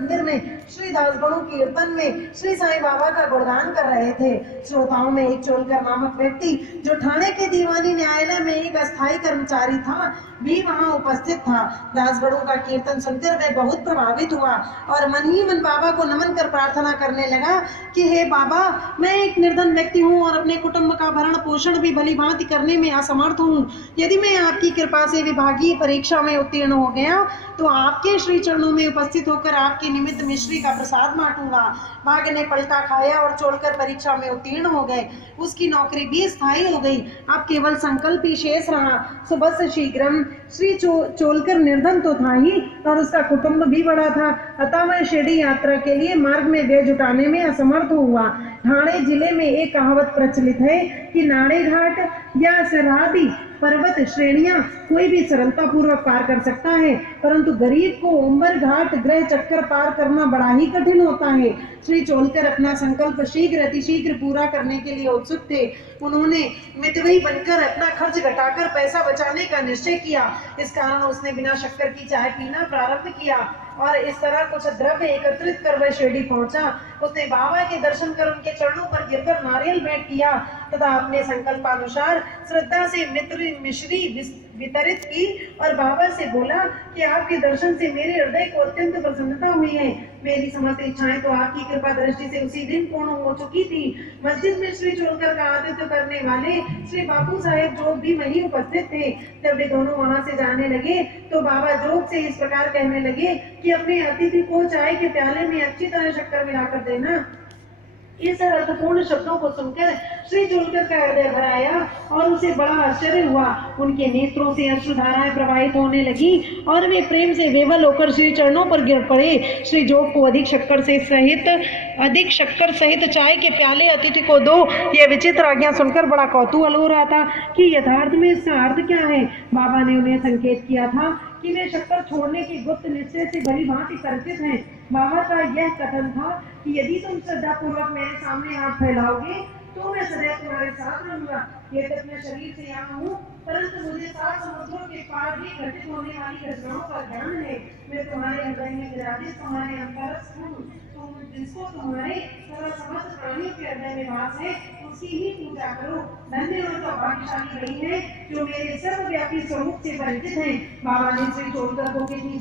मंदिर में श्री दासगणु कीर्तन में श्री साईं बाबा का गुणगान कर रहे थे। श्रोताओं में एक चोलकर नामक व्यक्ति, जो ठाणे के दीवानी न्यायालय में एक अस्थायी कर्मचारी था, भी वहां उपस्थित था। दासगणु का कीर्तन सुनकर वह बहुत प्रभावित हुआ और मन ही मन बाबा को नमन कर प्रार्थना करने लगा कि हे बाबा, मैं एक निर्धन व्यक्ति हूँ और अपने कुटुंब का भरण पोषण भी भली भांति करने में असमर्थ हूँ। यदि मैं आपकी कृपा से विभागीय परीक्षा में उत्तीर्ण हो गया तो आपके श्री चरणों में उपस्थित होकर आपके निमित्त मिश्री का प्रसाद बांटूंगा। भाग्य ने पलटा खाया और चोलकर परीक्षा में उत्तीर्ण हो गए। उसकी नौकरी भी स्थायी हो गई। अब केवल संकल्प ही शेष रहा। सुबह से शीघ्रम श्री चोलकर निर्धन तो था ही और उसका कुटुंब भी बड़ा था, अतः वह शिरडी यात्रा के लिए मार्ग में व्यय जुटाने में असमर्थ हुआ। ठाणे जिले में एक कहावत प्रचलित है कि नाड़े घाट या सराबी पर्वत श्रेणियां कोई भी सरलता पूर्वक पार कर सकता है, परंतु गरीब को उम्बर घाट ग्रह चक्कर पार करना बड़ा ही कठिन होता है। श्री चोलकर अपना संकल्प शीघ्र अतिशीघ्र पूरा करने के लिए उत्सुक थे। उन्होंने मितव्ययी बनकर अपना खर्च घटाकर पैसा बचाने का निश्चय किया। इस कारण उसने बिना शक्कर की चाय पीना प्रारंभ किया और इस तरह कुछ द्रव्य एकत्रित कर वह शिरडी पहुंचा। उसने बाबा के दर्शन कर उनके चरणों पर गिरकर नारियल भेंट किया तथा अपने संकल्पानुसार श्रद्धा से मिश्री वितरित की और बाबा से बोला कि आपके दर्शन से मेरे हृदय को अत्यंत प्रसन्नता हुई है। मेरी समस्त इच्छाएं तो आपकी कृपा दृष्टि से उसी दिन पूर्ण हो चुकी थी। मस्जिद में श्री चोलकर का आतिथ्य करने वाले श्री बापू साहेब जोग भी वहीं उपस्थित थे। जब वे दोनों वहां से जाने लगे तो बाबा जोग से इस प्रकार कहने लगे कि अपने अतिथि को चाय के प्याले में अच्छी तरह शक्कर मिलाकर देना। इस अर्थपूर्ण शब्दों को सुनकर श्री चोलकर का हृदय भर आया और उसे बड़ा आश्चर्य हुआ। उनके नेत्रों से अश्रुधाराएं प्रवाहित होने लगी और वे प्रेम से विवल होकर श्री चरणों पर गिर पड़े। श्री जोग को अधिक शक्कर सहित चाय के प्याले अतिथि को दो, यह विचित्र आज्ञा सुनकर बड़ा कौतूहल हो रहा था कि यथार्थ में इसका अर्थ क्या है। बाबा ने उन्हें संकेत किया था कि वे शक्कर छोड़ने के गुप्त निश्चय से भली भांति परिचित हैं। बाबा का यह कथन था कि यदि तुम श्रद्धा पूर्वक मेरे सामने हाथ फैलाओगे तो मैं सदैव तुम्हारे साथ रहूंगा। ये तक मैं शरीर से यहाँ हूँ, परंतु मुझे 7 समुद्रों के पार भी घटित होने वाली घटनाओं का ज्ञान है। मैं तुम्हारे हृदय में विराजित तुम्हारे अंतरस्थ हूँ। तुम जिसको तुम्हारे समस्त प्राणियों के हृदय में वास है उसकी ही पूजा करो। धन्य और तो भाग्यशाली वही है जो मेरे सर्वव्यापी स्वरूप से परिचित है। बाबा ने श्री चोलकर को कितनी